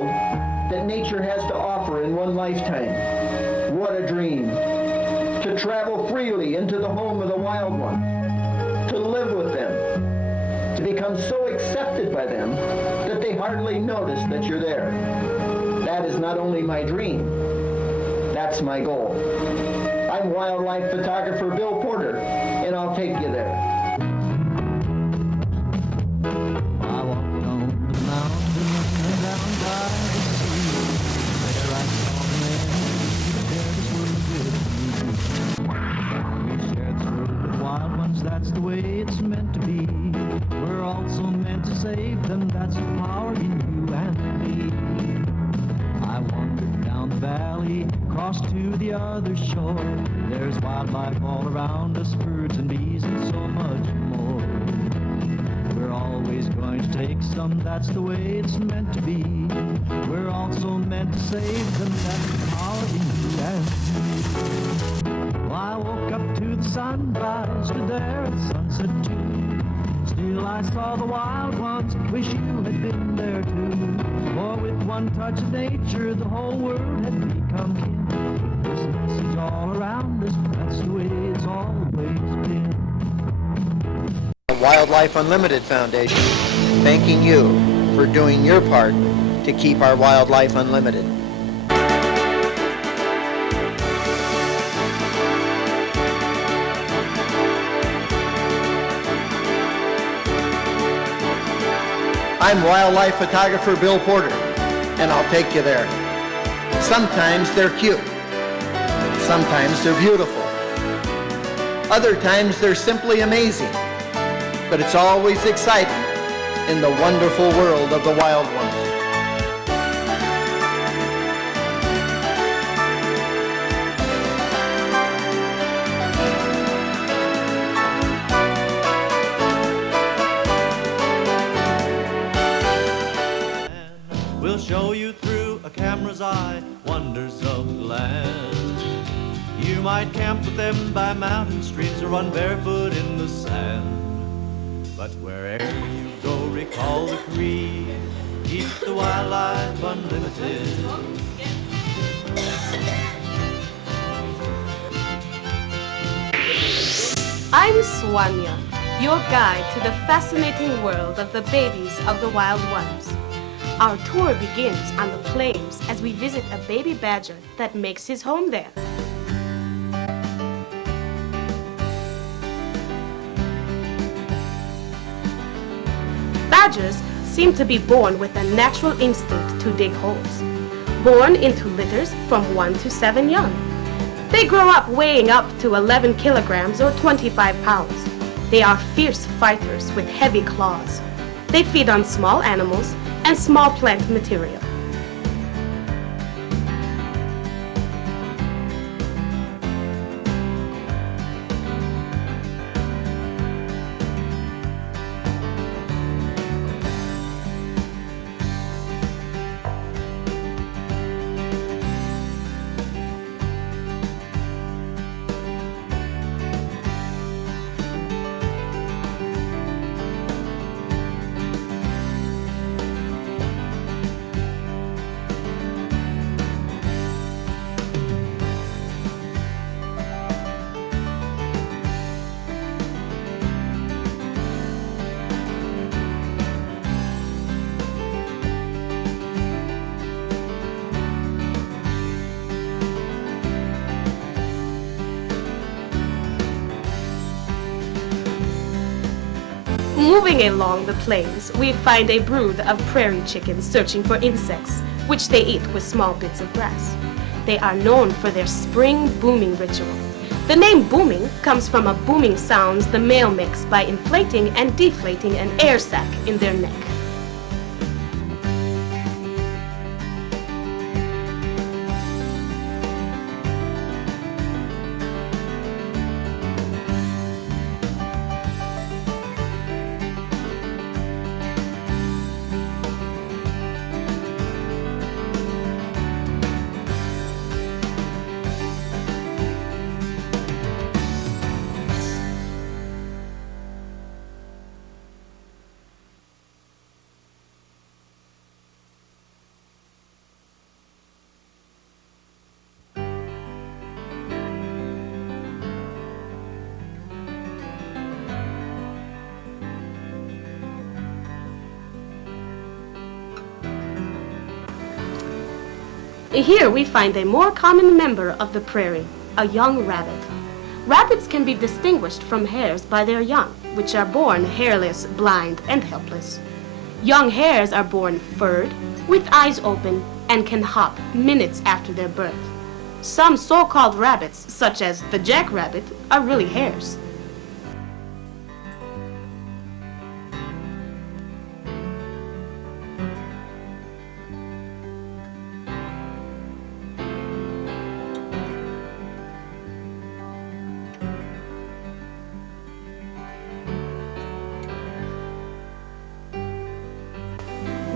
world that nature has to offer in one lifetime. What a dream! To travel freely into the home of the wild ones, to live with them, to become so accepted by them that they hardly notice that you're there. That is not only my dream, that's my goal. I'm wildlife photographer Bill Porter, and I'll take you there. I walked on the mountain down by the sea. There I saw men, there we shared the world with wild ones, that's the way it's meant to be. We're also meant to save them, that's the power in you and me. I wandered down the valley, crossed to the other shore. There's wildlife all around us, birds and bees and so much more. We're always going to take some, that's the way it's meant to be. We're also meant to save them, that's the power in you and me. Well, I woke up to the sunrise, stood there at sunset too. Still I saw the wild ones, wish you had been there too. For with one touch of nature, the whole world had become kin. This message all around us, that's the way it's always been. Wildlife Unlimited Foundation, thanking you for doing your part to keep our wildlife unlimited. I'm wildlife photographer Bill Porter, and I'll take you there. Sometimes they're cute. Sometimes they're beautiful. Other times they're simply amazing. But it's always exciting in the wonderful world of the wild ones. We'll show you through a camera's eye wonders of the land. You might camp with them by mountain streams or run barefoot in the sand. But wherever you go, recall the creed, keep the wildlife unlimited. I'm Soigene, your guide to the fascinating world of the babies of the wild ones. Our tour begins on the plains as we visit a baby badger that makes his home there. Badgers seem to be born with a natural instinct to dig holes. Born into litters from 1 to 7 young. They grow up weighing up to 11 kilograms or 25 pounds. They are fierce fighters with heavy claws. They feed on small animals and small plant material. Moving along the plains, we find a brood of prairie chickens searching for insects, which they eat with small bits of grass. They are known for their spring booming ritual. The name booming comes from a booming sounds the male makes by inflating and deflating an air sac in their neck. Here we find a more common member of the prairie, a young rabbit. Rabbits can be distinguished from hares by their young, which are born hairless, blind, and helpless. Young hares are born furred, with eyes open, and can hop minutes after their birth. Some so-called rabbits, such as the jackrabbit, are really hares.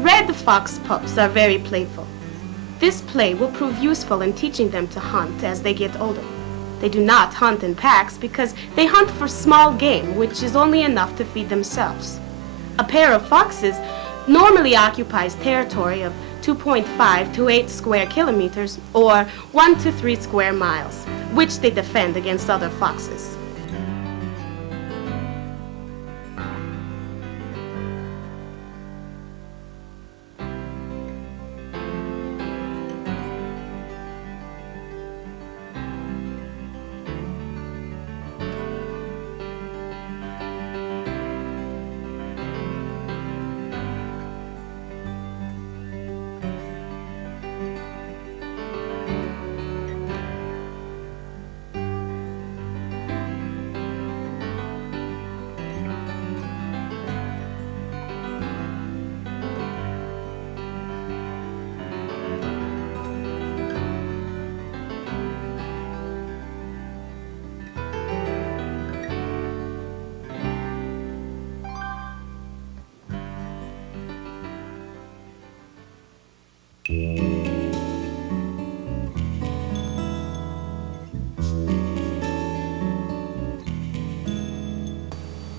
Red fox pups are very playful. This play will prove useful in teaching them to hunt as they get older. They do not hunt in packs because they hunt for small game, which is only enough to feed themselves. A pair of foxes normally occupies territory of 2.5 to 8 square kilometers or 1 to 3 square miles, which they defend against other foxes.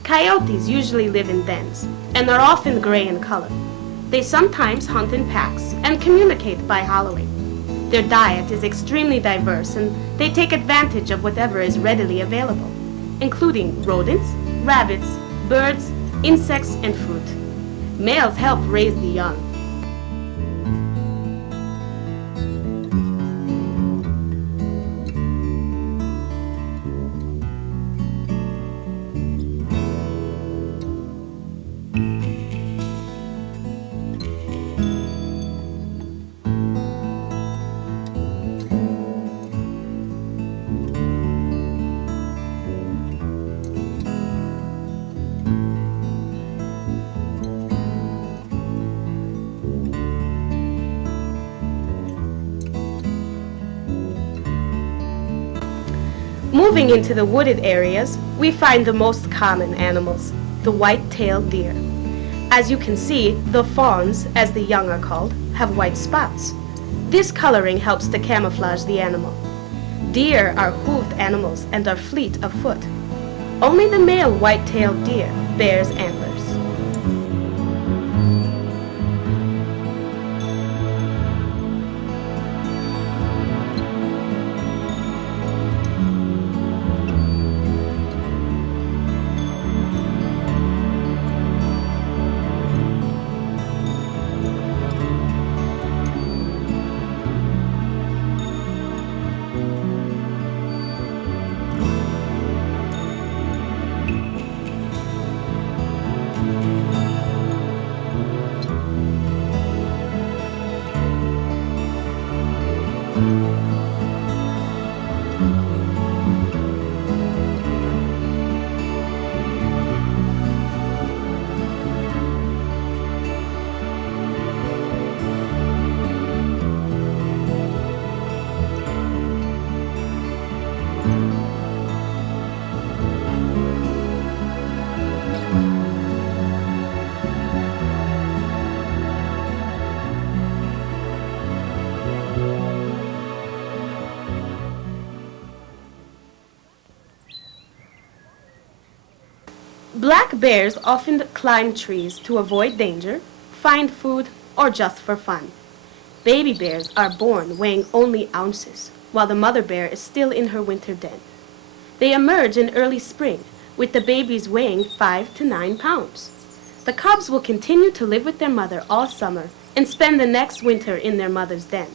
Coyotes usually live in dens and are often gray in color. They sometimes hunt in packs and communicate by howling. Their diet is extremely diverse and they take advantage of whatever is readily available, including rodents, rabbits, birds, insects, and fruit. Males help raise the young. Moving into the wooded areas, we find the most common animals, the white-tailed deer. As you can see, the fawns, as the young are called, have white spots. This coloring helps to camouflage the animal. Deer are hooved animals and are fleet of foot. Only the male white-tailed deer bears antlers. Black bears often climb trees to avoid danger, find food, or just for fun. Baby bears are born weighing only ounces, while the mother bear is still in her winter den. They emerge in early spring, with the babies weighing 5 to 9 pounds. The cubs will continue to live with their mother all summer and spend the next winter in their mother's den.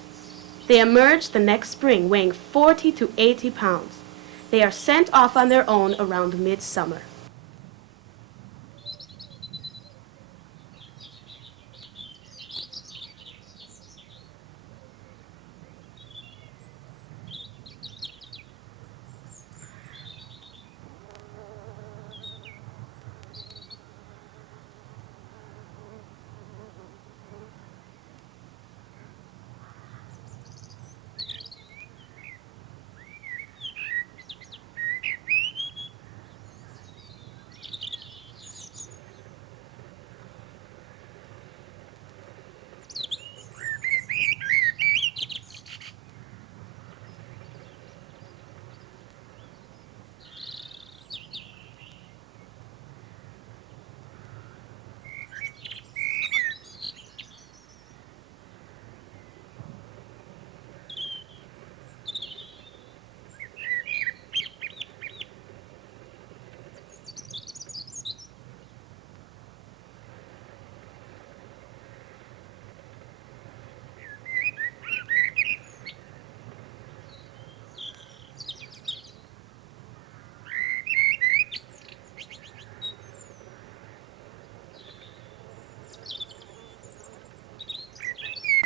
They emerge the next spring weighing 40 to 80 pounds. They are sent off on their own around midsummer.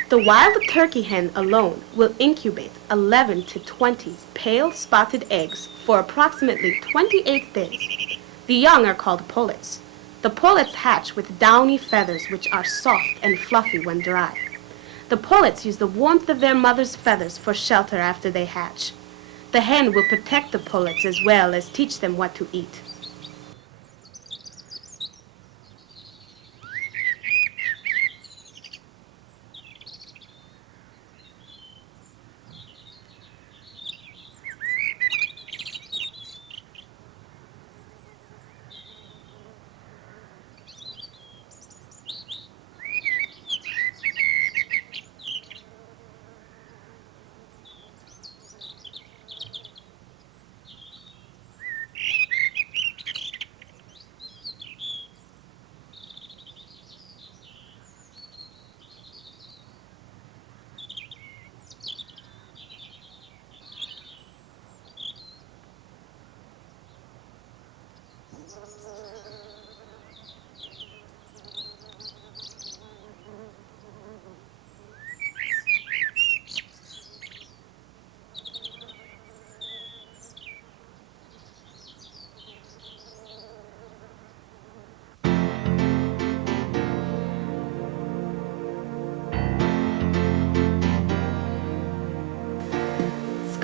The wild turkey hen alone will incubate 11 to 20 pale spotted eggs for approximately 28 days. The young are called pullets. The pullets hatch with downy feathers which are soft and fluffy when dry. The pullets use the warmth of their mother's feathers for shelter after they hatch. The hen will protect the pullets as well as teach them what to eat.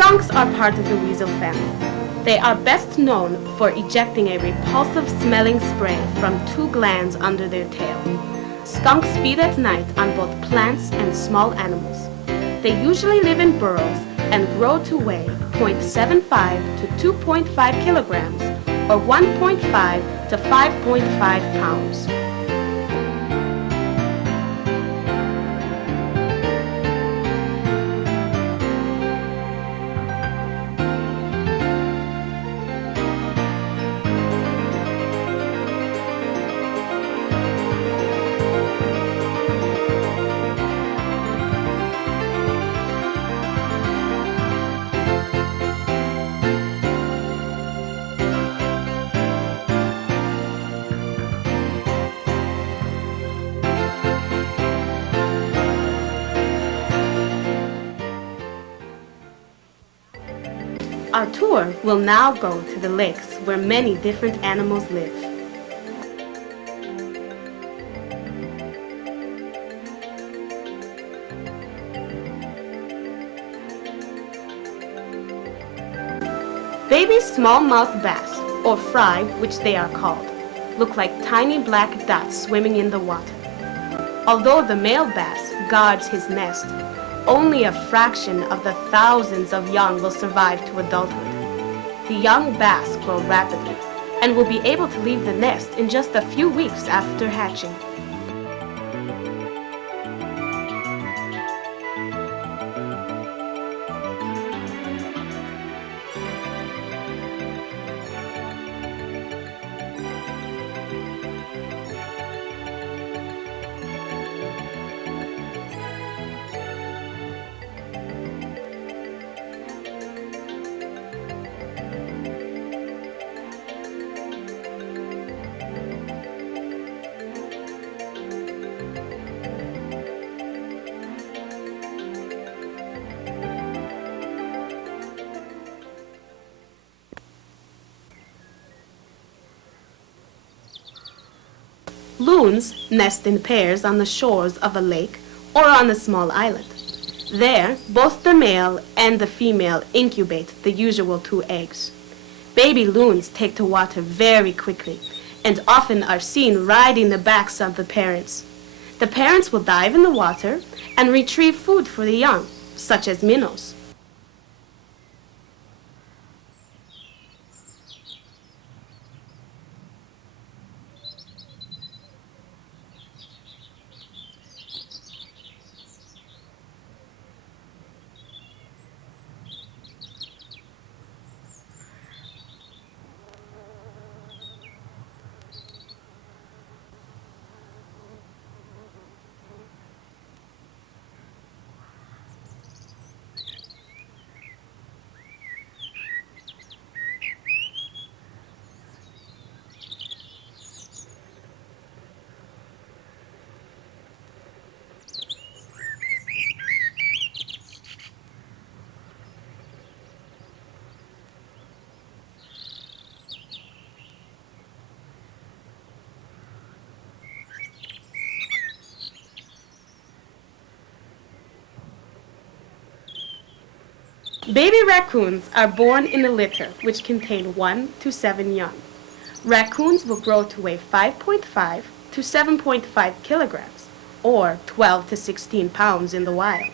Skunks are part of the weasel family. They are best known for ejecting a repulsive smelling spray from two glands under their tail. Skunks feed at night on both plants and small animals. They usually live in burrows and grow to weigh 0.75 to 2.5 kilograms or 1.5 to 5.5 pounds. Our tour will now go to the lakes where many different animals live. Baby smallmouth bass, or fry, which they are called, look like tiny black dots swimming in the water. Although the male bass guards his nest, only a fraction of the thousands of young will survive to adulthood. The young bass grow rapidly and will be able to leave the nest in just a few weeks after hatching. Loons nest in pairs on the shores of a lake or on a small island. There, both the male and the female incubate the usual 2 eggs. Baby loons take to water very quickly and often are seen riding the backs of the parents. The parents will dive in the water and retrieve food for the young, such as minnows. Baby raccoons are born in a litter which contain 1 to 7 young. Raccoons will grow to weigh 5.5 to 7.5 kilograms, or 12 to 16 pounds in the wild.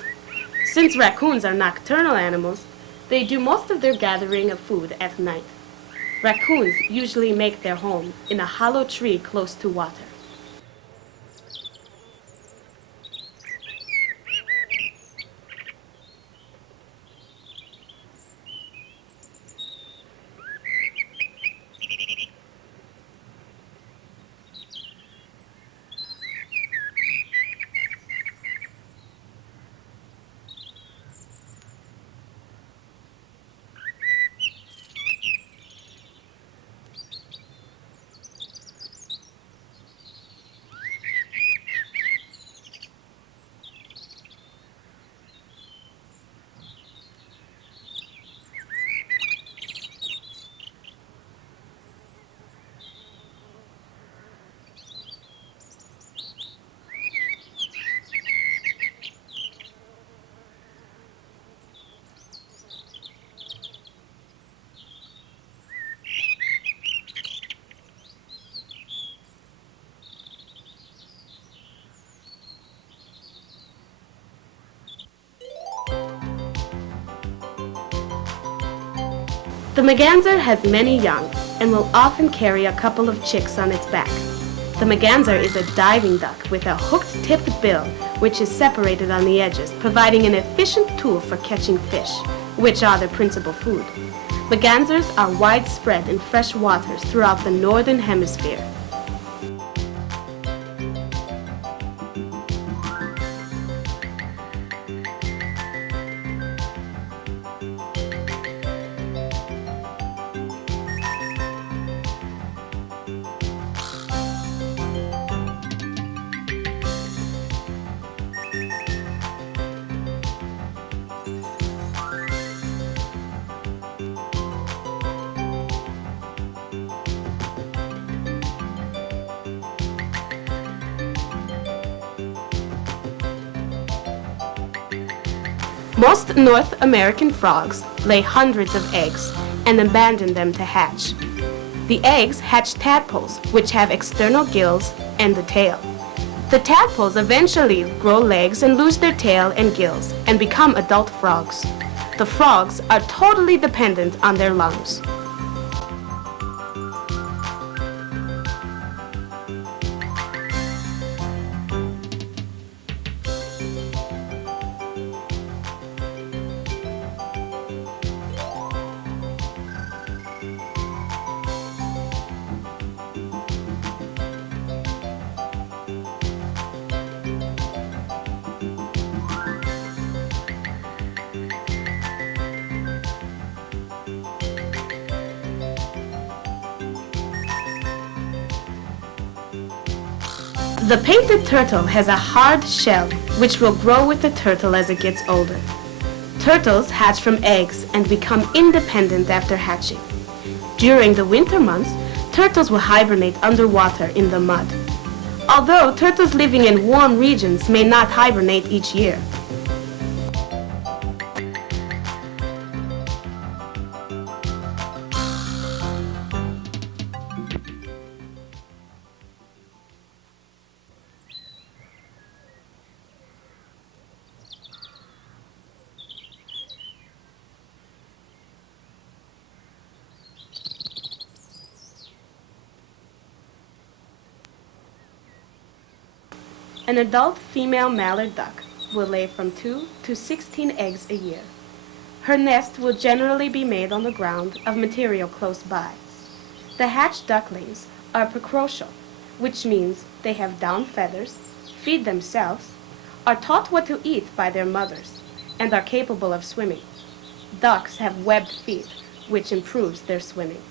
Since raccoons are nocturnal animals, they do most of their gathering of food at night. Raccoons usually make their home in a hollow tree close to water. The merganser has many young and will often carry a couple of chicks on its back. The merganser is a diving duck with a hooked-tipped bill which is separated on the edges, providing an efficient tool for catching fish, which are their principal food. Mergansers are widespread in fresh waters throughout the northern hemisphere. Most North American frogs lay hundreds of eggs and abandon them to hatch. The eggs hatch tadpoles, which have external gills and a tail. The tadpoles eventually grow legs and lose their tail and gills and become adult frogs. The frogs are totally dependent on their lungs. The painted turtle has a hard shell which will grow with the turtle as it gets older. Turtles hatch from eggs and become independent after hatching. During the winter months, turtles will hibernate underwater in the mud. although turtles living in warm regions may not hibernate each year. An adult female mallard duck will lay from 2 to 16 eggs a year. Her nest will generally be made on the ground of material close by. The hatched ducklings are precocial, which means they have down feathers, feed themselves, are taught what to eat by their mothers, and are capable of swimming. Ducks have webbed feet, which improves their swimming.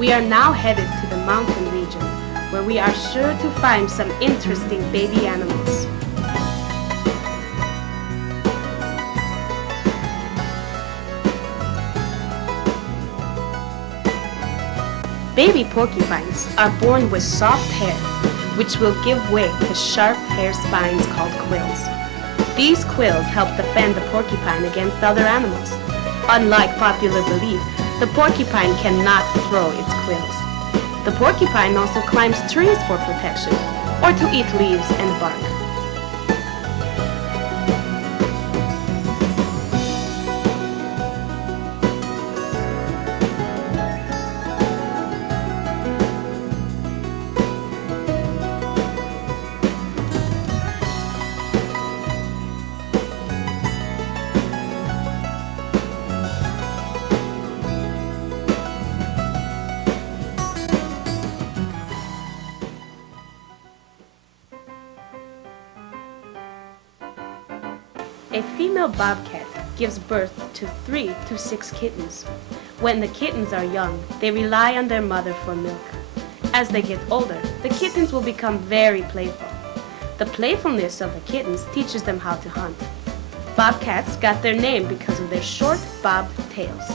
We are now headed to the mountain region, where we are sure to find some interesting baby animals. Baby porcupines are born with soft hair, which will give way to sharp hair spines called quills. These quills help defend the porcupine against other animals. Unlike popular belief, the porcupine cannot throw its quills. The porcupine also climbs trees for protection, or to eat leaves and bark. A female bobcat gives birth to 3 to 6 kittens. When the kittens are young, they rely on their mother for milk. As they get older, the kittens will become very playful. The playfulness of the kittens teaches them how to hunt. Bobcats got their name because of their short, bobbed tails.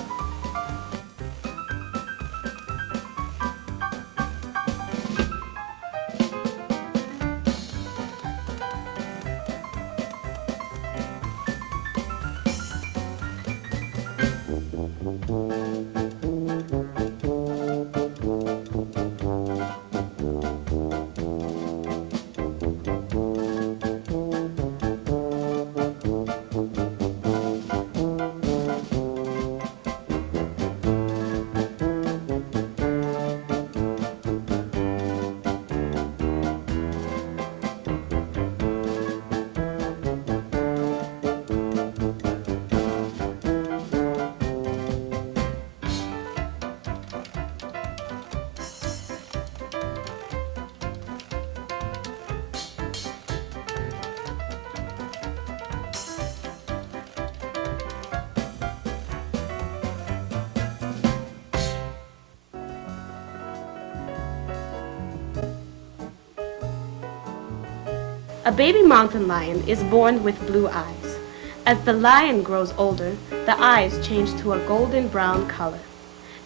A baby mountain lion is born with blue eyes. As the lion grows older, the eyes change to a golden brown color.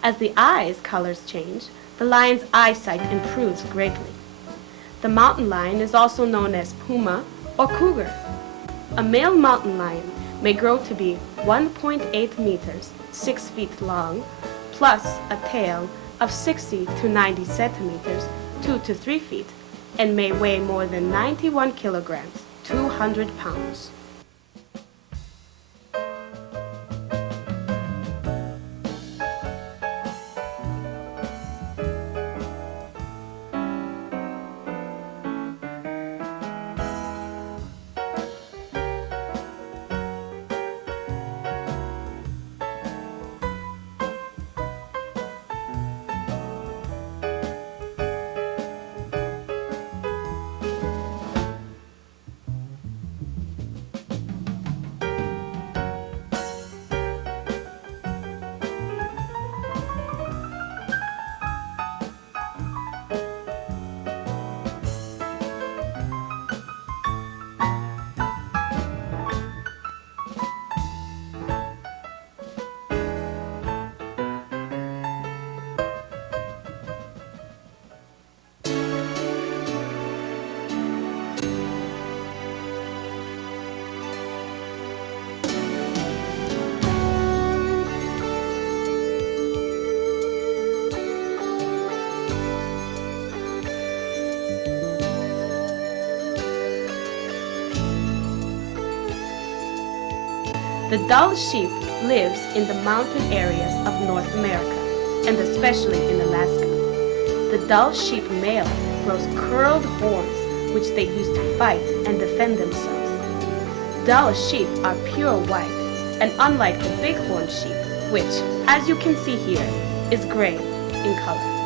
As the eyes' colors change, the lion's eyesight improves greatly. The mountain lion is also known as puma or cougar. A male mountain lion may grow to be 1.8 meters, 6 feet long, plus a tail of 60 to 90 centimeters, 2 to 3 feet, and may weigh more than 91 kilograms, 200 pounds. The Dall sheep lives in the mountain areas of North America, and especially in Alaska. The Dall sheep male grows curled horns, which they use to fight and defend themselves. Dall sheep are pure white, and unlike the bighorn sheep, which, as you can see here, is gray in color.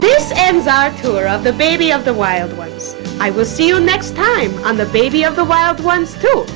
This ends our tour of the Baby of the Wild Ones. I will see you next time on the Baby of the Wild Ones too.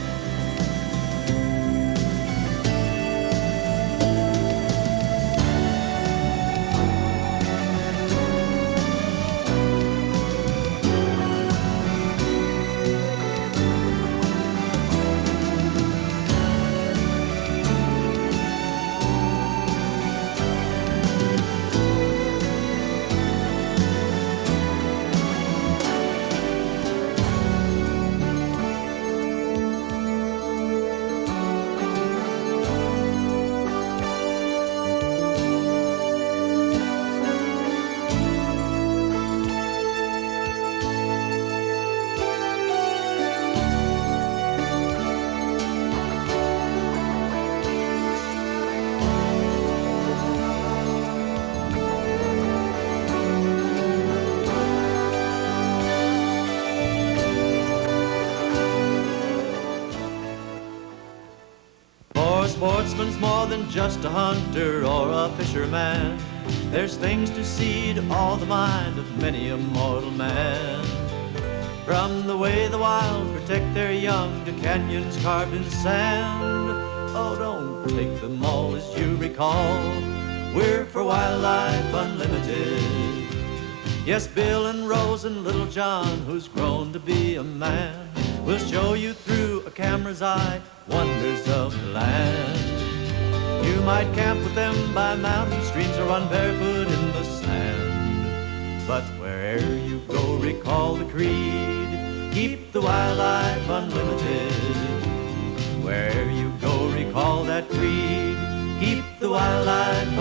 Sportsman's more than just a hunter or a fisherman. There's things to see to all the mind of many a mortal man. From the way the wild protect their young to canyons carved in sand. Oh, don't take them all as you recall. We're for Wildlife Unlimited. Yes, Bill and Rose and little John, who's grown to be a man, will show you through a camera's eye wonders of the land. You might camp with them by mountain streams or run barefoot in the sand. But wherever you go, recall the creed, keep the wildlife unlimited. Wherever you go, recall that creed, keep the wildlife